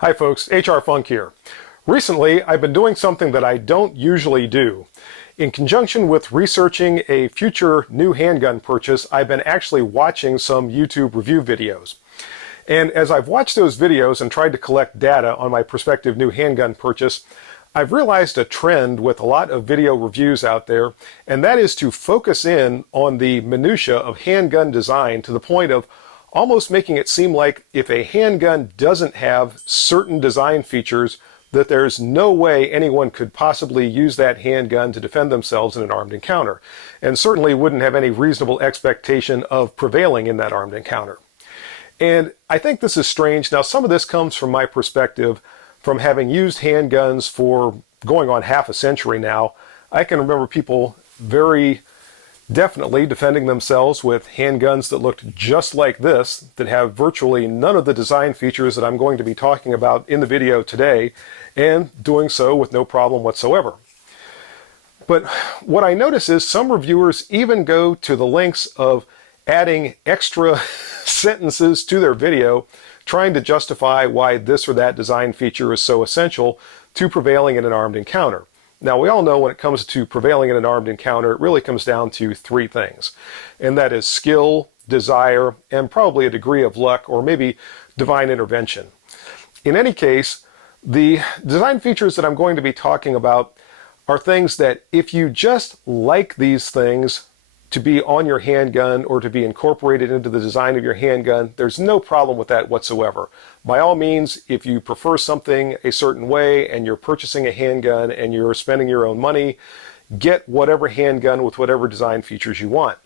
Hi folks, HR Funk here. Recently, I've been doing something that I don't usually do. In conjunction with researching a future new handgun purchase, I've been actually watching some YouTube review videos. And as I've watched those videos and tried to collect data on my prospective new handgun purchase, I've realized a trend with a lot of video reviews out there, and that is to focus in on the minutia of handgun design to the point of almost making it seem like if a handgun doesn't have certain design features, that there's no way anyone could possibly use that handgun to defend themselves in an armed encounter, and certainly wouldn't have any reasonable expectation of prevailing in that armed encounter. And I think this is strange. Now, some of this comes from my perspective from having used handguns for going on half a century now. I can remember people very definitely defending themselves with handguns that looked just like this, that have virtually none of the design features that I'm going to be talking about in the video today, and doing so with no problem whatsoever. But what I notice is some reviewers even go to the lengths of adding extra sentences to their video, trying to justify why this or that design feature is so essential to prevailing in an armed encounter. Now, we all know when it comes to prevailing in an armed encounter, it really comes down to three things, and that is skill, desire, and probably a degree of luck or maybe divine intervention. In any case, the design features that I'm going to be talking about are things that if you just like these things to be on your handgun or to be incorporated into the design of your handgun, there's no problem with that whatsoever. By all means, if you prefer something a certain way and you're purchasing a handgun and you're spending your own money, get whatever handgun with whatever design features you want.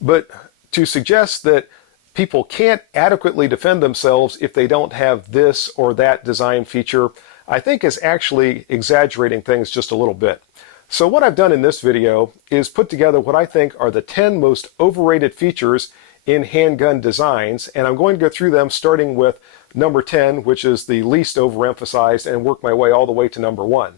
But to suggest that people can't adequately defend themselves if they don't have this or that design feature, I think is actually exaggerating things just a little bit. So what I've done in this video is put together what I think are the 10 most overrated features in handgun designs, and I'm going to go through them starting with number 10, which is the least overemphasized, and work my way all the way to number 1.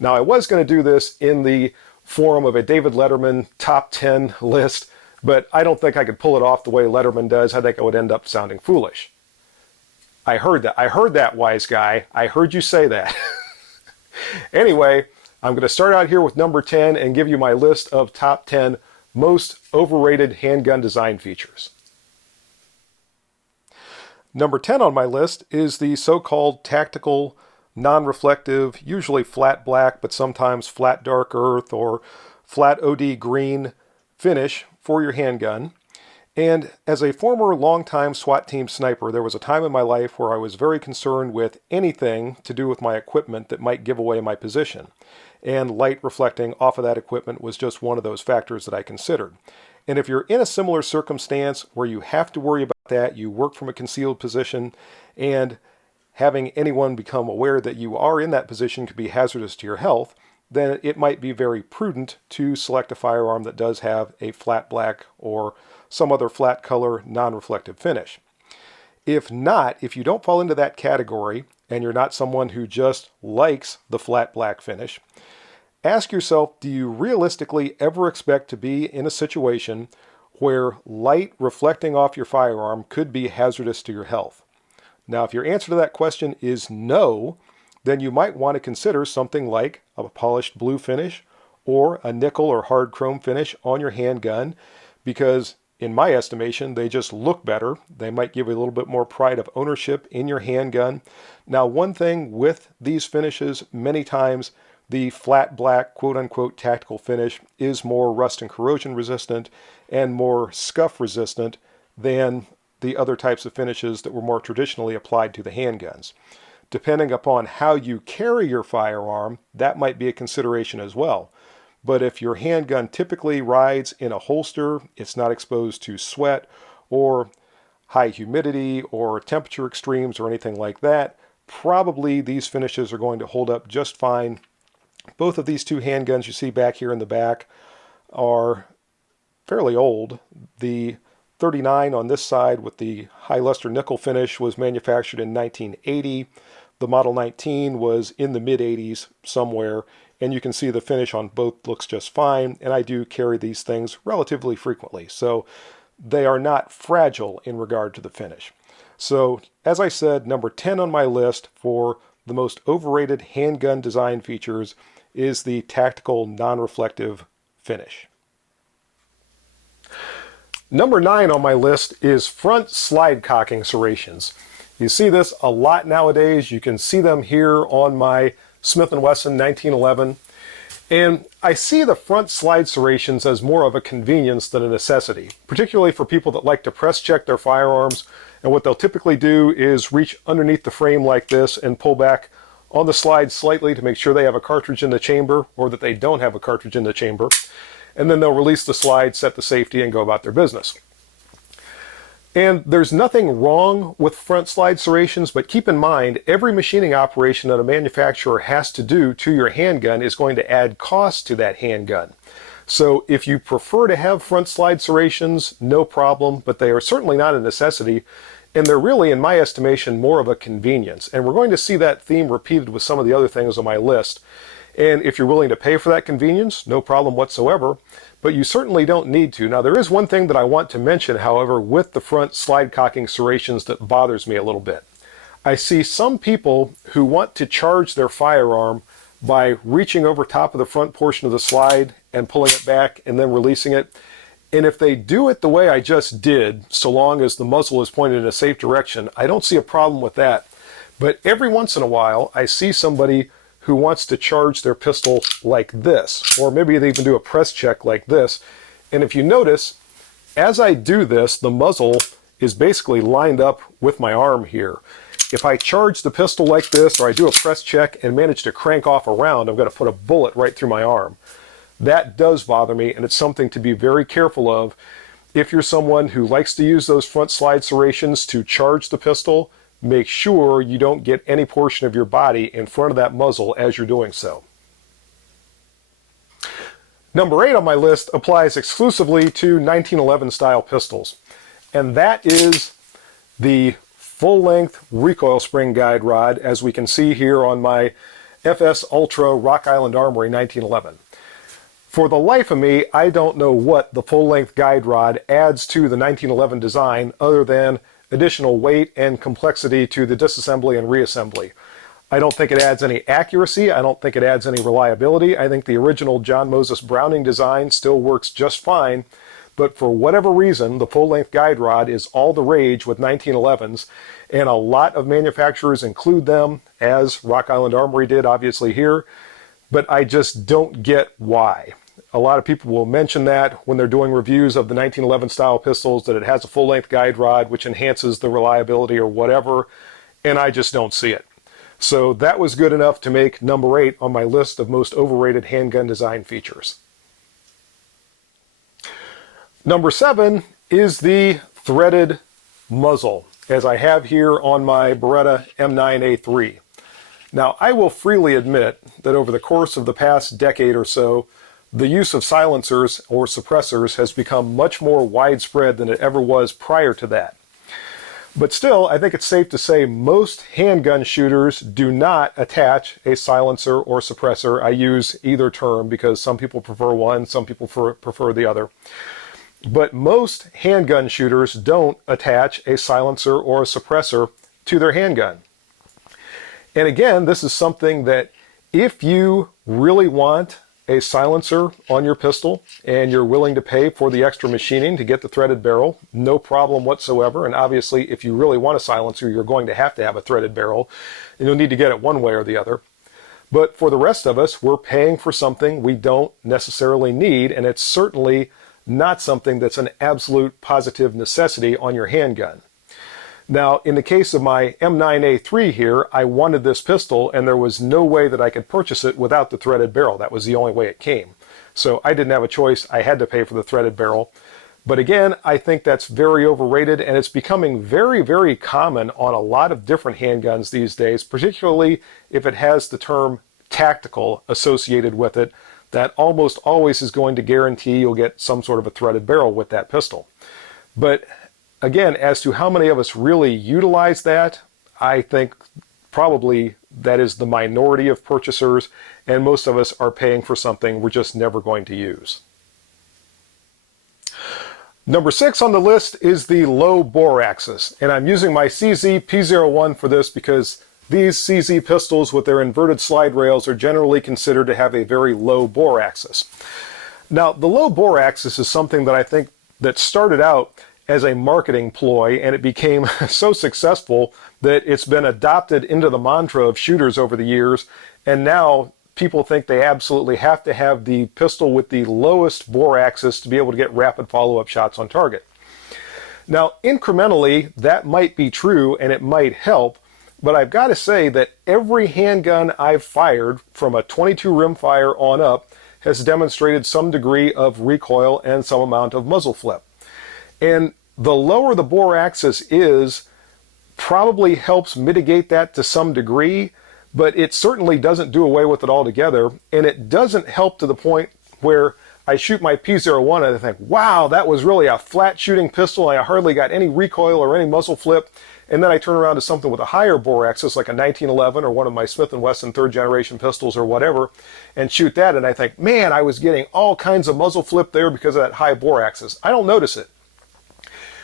Now, I was going to do this in the form of a David Letterman top 10 list, but I don't think I could pull it off the way Letterman does. I think I would end up sounding foolish. I heard that, wise guy. I heard you say that. Anyway, I'm going to start out here with number 10 and give you my list of top 10 most overrated handgun design features. Number 10 on my list is the so-called tactical, non-reflective, usually flat black, but sometimes flat dark earth or flat OD green finish for your handgun. And as a former longtime SWAT team sniper, there was a time in my life where I was very concerned with anything to do with my equipment that might give away my position. And light reflecting off of that equipment was just one of those factors that I considered. And if you're in a similar circumstance where you have to worry about that, you work from a concealed position, and having anyone become aware that you are in that position could be hazardous to your health, then it might be very prudent to select a firearm that does have a flat black or some other flat color non-reflective finish. If not, if you don't fall into that category and you're not someone who just likes the flat black finish, ask yourself, do you realistically ever expect to be in a situation where light reflecting off your firearm could be hazardous to your health? Now, if your answer to that question is no, then you might want to consider something like a polished blue finish or a nickel or hard chrome finish on your handgun, because in my estimation, they just look better. They might give you a little bit more pride of ownership in your handgun. Now, one thing with these finishes, many times the flat black quote-unquote tactical finish is more rust and corrosion resistant and more scuff resistant than the other types of finishes that were more traditionally applied to the handguns. Depending upon how you carry your firearm, that might be a consideration as well. But if your handgun typically rides in a holster, it's not exposed to sweat or high humidity or temperature extremes or anything like that, probably these finishes are going to hold up just fine. Both of these two handguns you see back here in the back are fairly old. The 39 on this side with the high luster nickel finish was manufactured in 1980. The Model 19 was in the mid-80s somewhere, and you can see the finish on both looks just fine, and I do carry these things relatively frequently, so they are not fragile in regard to the finish. So, as I said, number 10 on my list for the most overrated handgun design features is the tactical non-reflective finish. Number 9 on my list is front slide cocking serrations. You see this a lot nowadays. You can see them here on my Smith & Wesson 1911. And I see the front slide serrations as more of a convenience than a necessity, particularly for people that like to press check their firearms. And what they'll typically do is reach underneath the frame like this and pull back on the slide slightly to make sure they have a cartridge in the chamber or that they don't have a cartridge in the chamber. And then they'll release the slide, set the safety, and go about their business. And there's nothing wrong with front slide serrations, but keep in mind, every machining operation that a manufacturer has to do to your handgun is going to add cost to that handgun. So if you prefer to have front slide serrations, no problem, but they are certainly not a necessity, and they're really, in my estimation, more of a convenience. And we're going to see that theme repeated with some of the other things on my list. And if you're willing to pay for that convenience, no problem whatsoever, but you certainly don't need to. Now, there is one thing that I want to mention, however, with the front slide cocking serrations that bothers me a little bit. I see some people who want to charge their firearm by reaching over top of the front portion of the slide and pulling it back and then releasing it. And if they do it the way I just did, so long as the muzzle is pointed in a safe direction, I don't see a problem with that. But every once in a while, I see somebody who wants to charge their pistol like this, or maybe they even do a press check like this. And if you notice, as I do this, the muzzle is basically lined up with my arm here. If I charge the pistol like this, or I do a press check and manage to crank off a round, I'm going to put a bullet right through my arm. That does bother me, and it's something to be very careful of. If you're someone who likes to use those front slide serrations to charge the pistol, make sure you don't get any portion of your body in front of that muzzle as you're doing so. Number 8 on my list applies exclusively to 1911 style pistols, and that is the full-length recoil spring guide rod, as we can see here on my FS Ultra Rock Island Armory 1911. For the life of me, I don't know what the full-length guide rod adds to the 1911 design other than additional weight and complexity to the disassembly and reassembly. I don't think it adds any accuracy. I don't think it adds any reliability. I think the original John Moses Browning design still works just fine, but for whatever reason, the full-length guide rod is all the rage with 1911s, and a lot of manufacturers include them, as Rock Island Armory did obviously here, but I just don't get why. A lot of people will mention that when they're doing reviews of the 1911 style pistols, that it has a full-length guide rod which enhances the reliability or whatever, and I just don't see it. So that was good enough to make number 8 on my list of most overrated handgun design features. Number 7 is the threaded muzzle, as I have here on my Beretta M9A3. Now, I will freely admit that over the course of the past decade or so, the use of silencers or suppressors has become much more widespread than it ever was prior to that. But still, I think it's safe to say most handgun shooters do not attach a silencer or suppressor. I use either term because some people prefer one, some people prefer the other. But most handgun shooters don't attach a silencer or a suppressor to their handgun. And again, this is something that if you really want a silencer on your pistol and you're willing to pay for the extra machining to get the threaded barrel, no problem whatsoever. And obviously, if you really want a silencer, you're going to have a threaded barrel, and you'll need to get it one way or the other. But for the rest of us, we're paying for something we don't necessarily need, and it's certainly not something that's an absolute positive necessity on your handgun. Now, in the case of my M9A3 here, I wanted this pistol, and there was no way that I could purchase it without the threaded barrel. That was the only way it came. So I didn't have a choice. I had to pay for the threaded barrel. But again, I think that's very overrated, and it's becoming very, very common on a lot of different handguns these days, particularly if it has the term tactical associated with it. That almost always is going to guarantee you'll get some sort of a threaded barrel with that pistol. But again, as to how many of us really utilize that, I think probably that is the minority of purchasers, and most of us are paying for something we're just never going to use. Number 6 on the list is the low bore axis, and I'm using my CZ P01 for this because these CZ pistols with their inverted slide rails are generally considered to have a very low bore axis. Now, the low bore axis is something that I think that started out as a marketing ploy, and it became so successful that it's been adopted into the mantra of shooters over the years, and now people think they absolutely have to have the pistol with the lowest bore axis to be able to get rapid follow-up shots on target. Now, incrementally, that might be true and it might help, but I've got to say that every handgun I've fired from a 22 rimfire on up has demonstrated some degree of recoil and some amount of muzzle flip. And the lower the bore axis is, probably helps mitigate that to some degree, but it certainly doesn't do away with it altogether, and it doesn't help to the point where I shoot my P01 and I think, wow, that was really a flat shooting pistol, and I hardly got any recoil or any muzzle flip, and then I turn around to something with a higher bore axis like a 1911 or one of my Smith & Wesson 3rd generation pistols or whatever, and shoot that, and I think, man, I was getting all kinds of muzzle flip there because of that high bore axis. I don't notice it.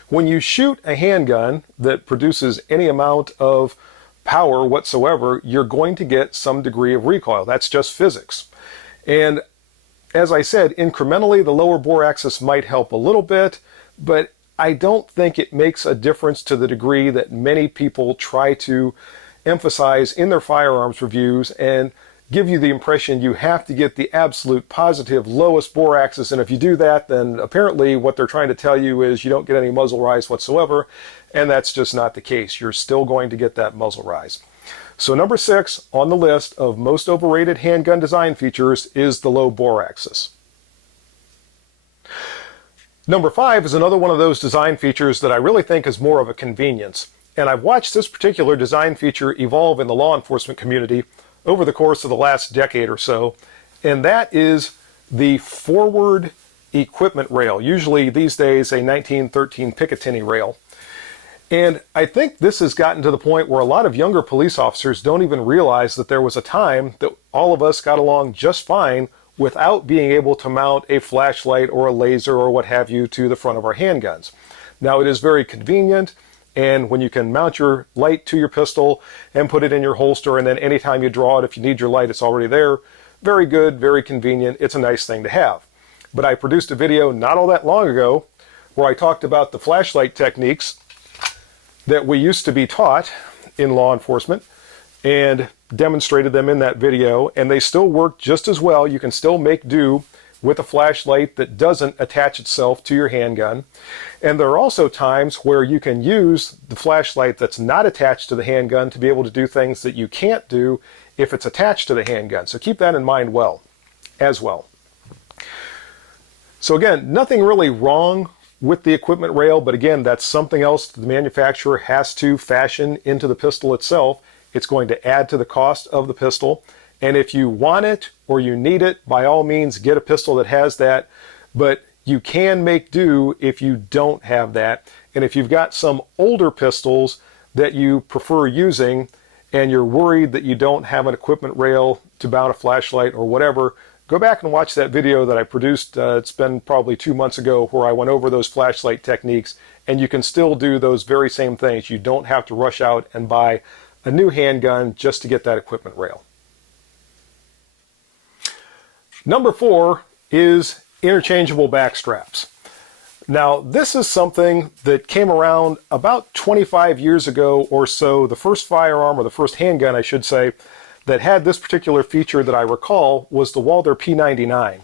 When you shoot a handgun that produces any amount of power whatsoever, you're going to get some degree of recoil. That's just physics. And as I said, incrementally, the lower bore axis might help a little bit, but I don't think it makes a difference to the degree that many people try to emphasize in their firearms reviews and give you the impression you have to get the absolute positive lowest bore axis, and if you do that, then apparently what they're trying to tell you is you don't get any muzzle rise whatsoever, and that's just not the case. You're still going to get that muzzle rise. So number 6 on the list of most overrated handgun design features is the low bore axis. Number 5 is another one of those design features that I really think is more of a convenience, and I've watched this particular design feature evolve in the law enforcement community over the course of the last decade or so, and that is the forward equipment rail, usually these days a 1913 Picatinny rail. And I think this has gotten to the point where a lot of younger police officers don't even realize that there was a time that all of us got along just fine without being able to mount a flashlight or a laser or what have you to the front of our handguns. Now, it is very convenient, and when you can mount your light to your pistol and put it in your holster, and then anytime you draw it, if you need your light, it's already there. Very good, very convenient. It's a nice thing to have. But I produced a video not all that long ago where I talked about the flashlight techniques that we used to be taught in law enforcement and demonstrated them in that video, and they still work just as well. You can still make do with a flashlight that doesn't attach itself to your handgun. And there are also times where you can use the flashlight that's not attached to the handgun to be able to do things that you can't do if it's attached to the handgun. So keep that in mind as well. So again, nothing really wrong with the equipment rail, but again, that's something else the manufacturer has to fashion into the pistol itself. It's going to add to the cost of the pistol. And if you want it or you need it, by all means, get a pistol that has that. But you can make do if you don't have that. And if you've got some older pistols that you prefer using and you're worried that you don't have an equipment rail to mount a flashlight or whatever, go back and watch that video that I produced. It's been probably 2 months ago where I went over those flashlight techniques, and you can still do those very same things. You don't have to rush out and buy a new handgun just to get that equipment rail. Number 4 is interchangeable back straps. Now, this is something that came around about 25 years ago or so. The first firearm, or the first handgun, I should say, that had this particular feature that I recall was the Walther P99.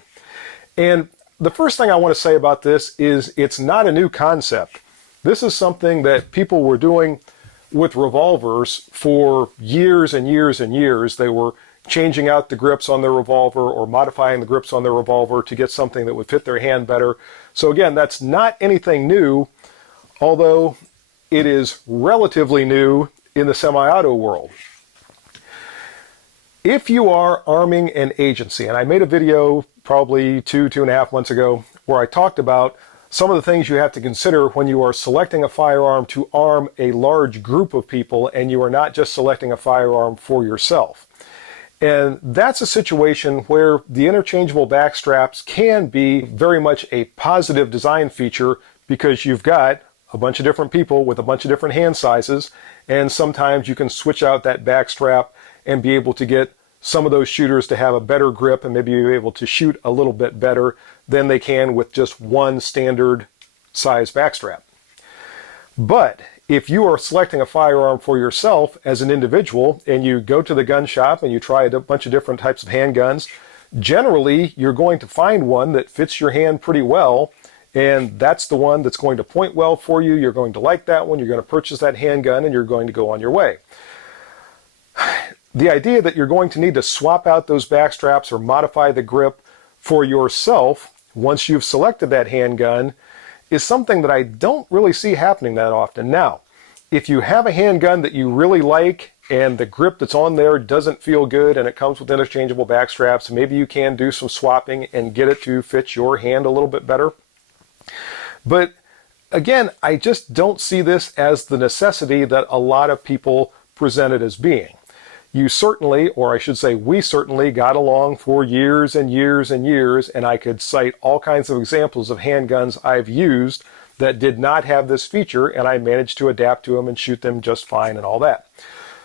And the first thing I want to say about this is it's not a new concept. This is something that people were doing with revolvers for years and years and years. They were changing out the grips on their revolver or modifying the grips on their revolver to get something that would fit their hand better. So again, that's not anything new, although it is relatively new in the semi-auto world. If you are arming an agency, and I made a video probably 2.5 months ago where I talked about some of the things you have to consider when you are selecting a firearm to arm a large group of people and you are not just selecting a firearm for yourself. And that's a situation where the interchangeable back straps can be very much a positive design feature because you've got a bunch of different people with a bunch of different hand sizes, and sometimes you can switch out that back strap and be able to get some of those shooters to have a better grip and maybe be able to shoot a little bit better than they can with just one standard size backstrap. But if you are selecting a firearm for yourself as an individual and you go to the gun shop and you try a bunch of different types of handguns, generally you're going to find one that fits your hand pretty well, and that's the one that's going to point well for you. You're going to like that one, you're going to purchase that handgun, and you're going to go on your way. The idea that you're going to need to swap out those back straps or modify the grip for yourself once you've selected that handgun is something that I don't really see happening that often. Now, if you have a handgun that you really like and the grip that's on there doesn't feel good and it comes with interchangeable back straps, maybe you can do some swapping and get it to fit your hand a little bit better. But again, I just don't see this as the necessity that a lot of people present it as being. You certainly, or I should say we certainly, got along for years and years and years, and I could cite all kinds of examples of handguns I've used that did not have this feature, and I managed to adapt to them and shoot them just fine and all that.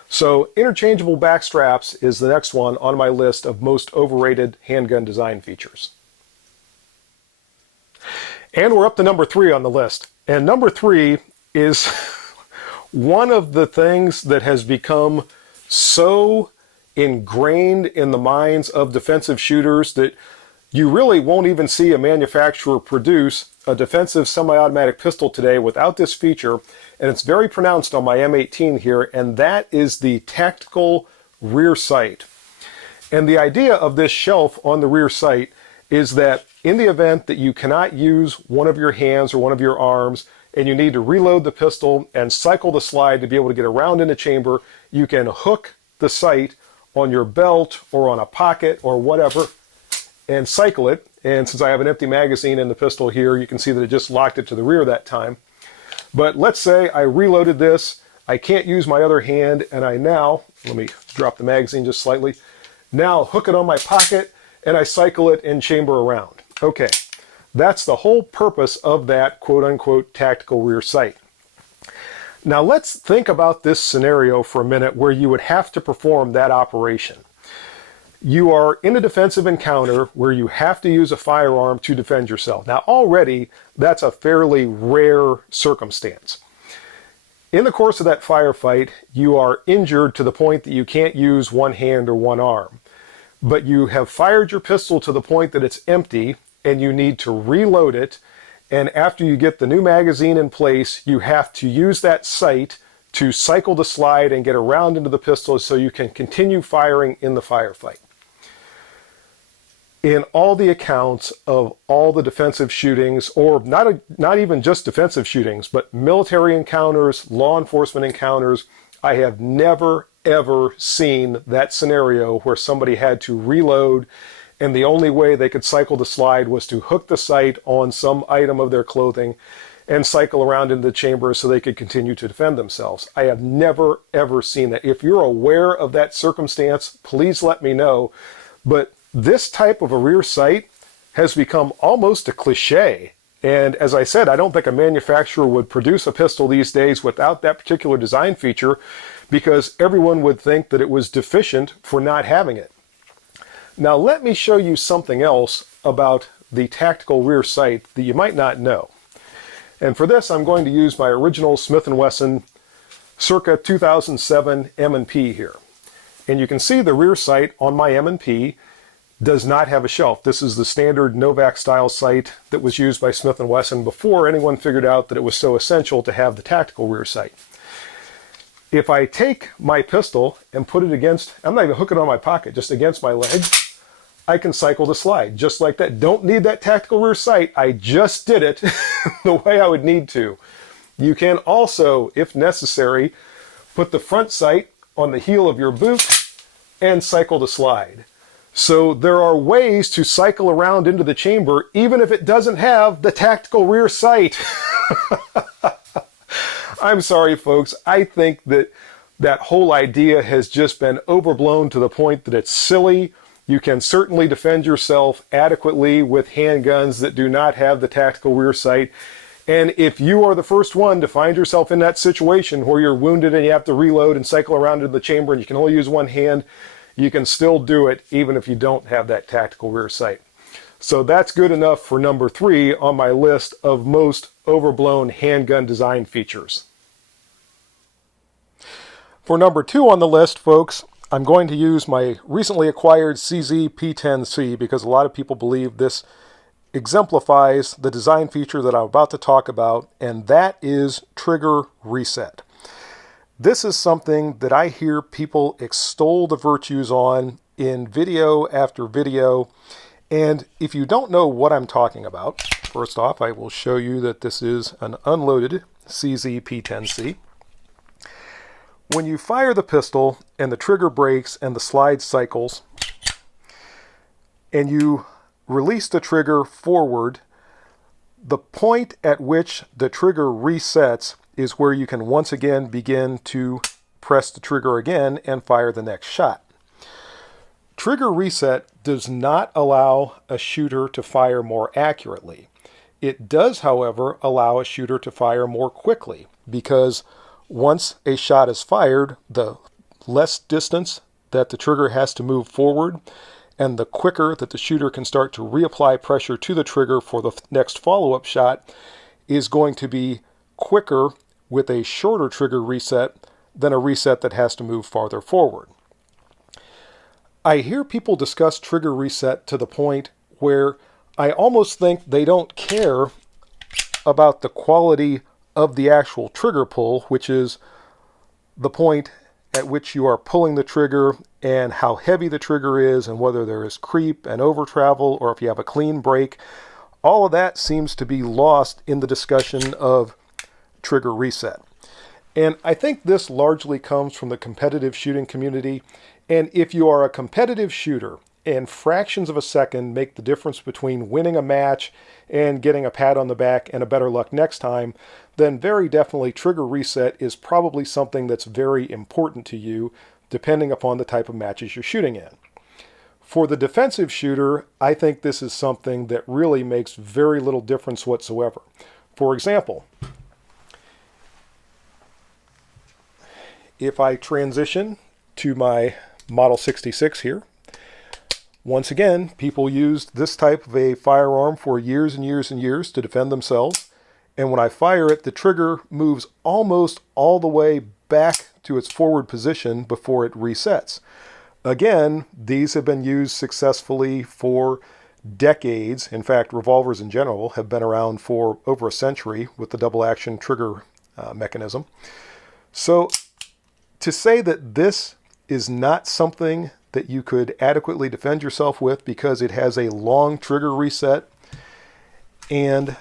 So interchangeable back straps is the next one on my list of most overrated handgun design features. And we're up to number 3 on the list. And number 3 is one of the things that has become so ingrained in the minds of defensive shooters that you really won't even see a manufacturer produce a defensive semi-automatic pistol today without this feature, and it's very pronounced on my M18 here, and that is the tactical rear sight. And the idea of this shelf on the rear sight is that in the event that you cannot use one of your hands or one of your arms and you need to reload the pistol and cycle the slide to be able to get around in the chamber, you can hook the sight on your belt or on a pocket or whatever and cycle it. And since I have an empty magazine in the pistol here, you can see that it just locked it to the rear that time. But let's say I reloaded this, I can't use my other hand, and I now, let me drop the magazine just slightly, now hook it on my pocket and I cycle it and chamber around. Okay, that's the whole purpose of that quote-unquote tactical rear sight. Now let's think about this scenario for a minute where you would have to perform that operation. You are in a defensive encounter where you have to use a firearm to defend yourself. Now already that's a fairly rare circumstance. In the course of that firefight, you are injured to the point that you can't use one hand or one arm. But you have fired your pistol to the point that it's empty and you need to reload it, and after you get the new magazine in place, you have to use that sight to cycle the slide and get around into the pistol so you can continue firing in the firefight. In all the accounts of all the defensive shootings, or not even just defensive shootings, but military encounters, law enforcement encounters, I have never ever seen that scenario where somebody had to reload and the only way they could cycle the slide was to hook the sight on some item of their clothing and cycle around in the chamber so they could continue to defend themselves. I have never ever seen that. If you're aware of that circumstance, please let me know. But this type of a rear sight has become almost a cliche. And as I said, I don't think a manufacturer would produce a pistol these days without that particular design feature, because everyone would think that it was deficient for not having it. Now let me show you something else about the tactical rear sight that you might not know. And for this I'm going to use my original Smith & Wesson circa 2007 M&P here. And you can see the rear sight on my M&P does not have a shelf. This is the standard Novak style sight that was used by Smith & Wesson before anyone figured out that it was so essential to have the tactical rear sight. If I take my pistol and put it against, I'm not even hooking it on my pocket, just against my leg, I can cycle the slide just like that. Don't need that tactical rear sight. I just did it the way I would need to. You can also, if necessary, put the front sight on the heel of your boot and cycle the slide. So there are ways to cycle around into the chamber even if it doesn't have the tactical rear sight. I'm sorry, folks. I think that that whole idea has just been overblown to the point that it's silly. You can certainly defend yourself adequately with handguns that do not have the tactical rear sight. And if you are the first one to find yourself in that situation where you're wounded and you have to reload and cycle around into the chamber and you can only use one hand, you can still do it even if you don't have that tactical rear sight. So that's good enough for number 3 on my list of most overblown handgun design features. For number 2 on the list, folks, I'm going to use my recently acquired CZ P10C because a lot of people believe this exemplifies the design feature that I'm about to talk about, and that is trigger reset. This is something that I hear people extol the virtues on in video after video. And if you don't know what I'm talking about, first off, I will show you that this is an unloaded CZ P10C. When you fire the pistol and the trigger breaks and the slide cycles, and you release the trigger forward, the point at which the trigger resets is where you can once again begin to press the trigger again and fire the next shot. Trigger reset does not allow a shooter to fire more accurately. It does, however, allow a shooter to fire more quickly because once a shot is fired, the less distance that the trigger has to move forward and the quicker that the shooter can start to reapply pressure to the trigger for the next follow-up shot is going to be quicker with a shorter trigger reset than a reset that has to move farther forward. I hear people discuss trigger reset to the point where I almost think they don't care about the quality of the actual trigger pull, which is the point at which you are pulling the trigger and how heavy the trigger is and whether there is creep and over travel or if you have a clean break. All of that seems to be lost in the discussion of trigger reset. And I think this largely comes from the competitive shooting community. And if you are a competitive shooter and fractions of a second make the difference between winning a match and getting a pat on the back and a better luck next time, then very definitely trigger reset is probably something that's very important to you, depending upon the type of matches you're shooting in. For the defensive shooter, I think this is something that really makes very little difference whatsoever. For example, if I transition to my Model 66 here, once again, people used this type of a firearm for years and years and years to defend themselves. And when I fire it, the trigger moves almost all the way back to its forward position before it resets. Again, these have been used successfully for decades. In fact, revolvers in general have been around for over a century with the double action trigger mechanism. So to say that this is not something that you could adequately defend yourself with because it has a long trigger reset, and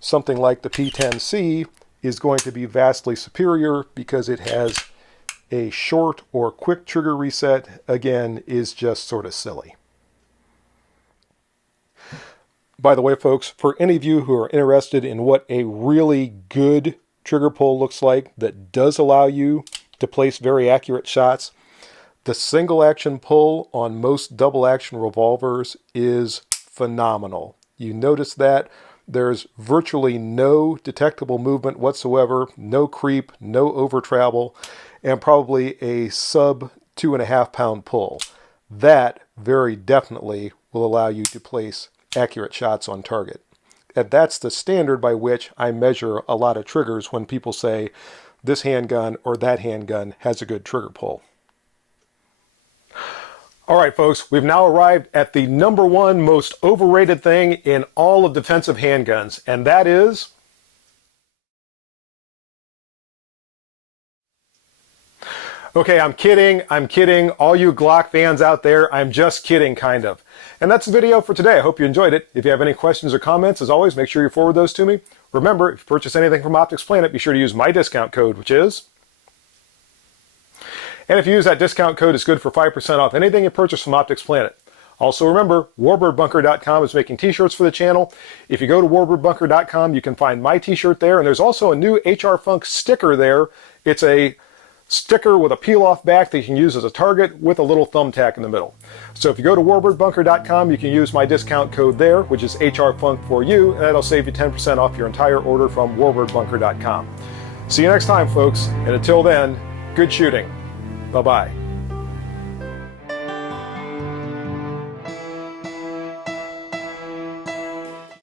something like the P10C is going to be vastly superior because it has a short or quick trigger reset, again, is just sort of silly. By the way, folks, for any of you who are interested in what a really good trigger pull looks like that does allow you to place very accurate shots, the single action pull on most double action revolvers is phenomenal. You notice that there's virtually no detectable movement whatsoever, no creep, no over travel, and probably a sub 2.5 pound pull. That very definitely will allow you to place accurate shots on target. And that's the standard by which I measure a lot of triggers when people say this handgun or that handgun has a good trigger pull. All right, folks, we've now arrived at the number 1 most overrated thing in all of defensive handguns, and that is okay, I'm kidding. All you Glock fans out there, I'm just kidding, kind of. And that's the video for today. I hope you enjoyed it. If you have any questions or comments, as always, make sure you forward those to me. Remember, if you purchase anything from Optics Planet, be sure to use my discount code, which is... And if you use that discount code, it's good for 5% off anything you purchase from Optics Planet. Also remember, warbirdbunker.com is making t-shirts for the channel. If you go to warbirdbunker.com, you can find my t-shirt there, and there's also a new HR Funk sticker there. It's a sticker with a peel-off back that you can use as a target with a little thumbtack in the middle. So if you go to warbirdbunker.com, you can use my discount code there, which is HRFunk4U, and that'll save you 10% off your entire order from warbirdbunker.com. See you next time, folks, and until then, good shooting. Bye-bye.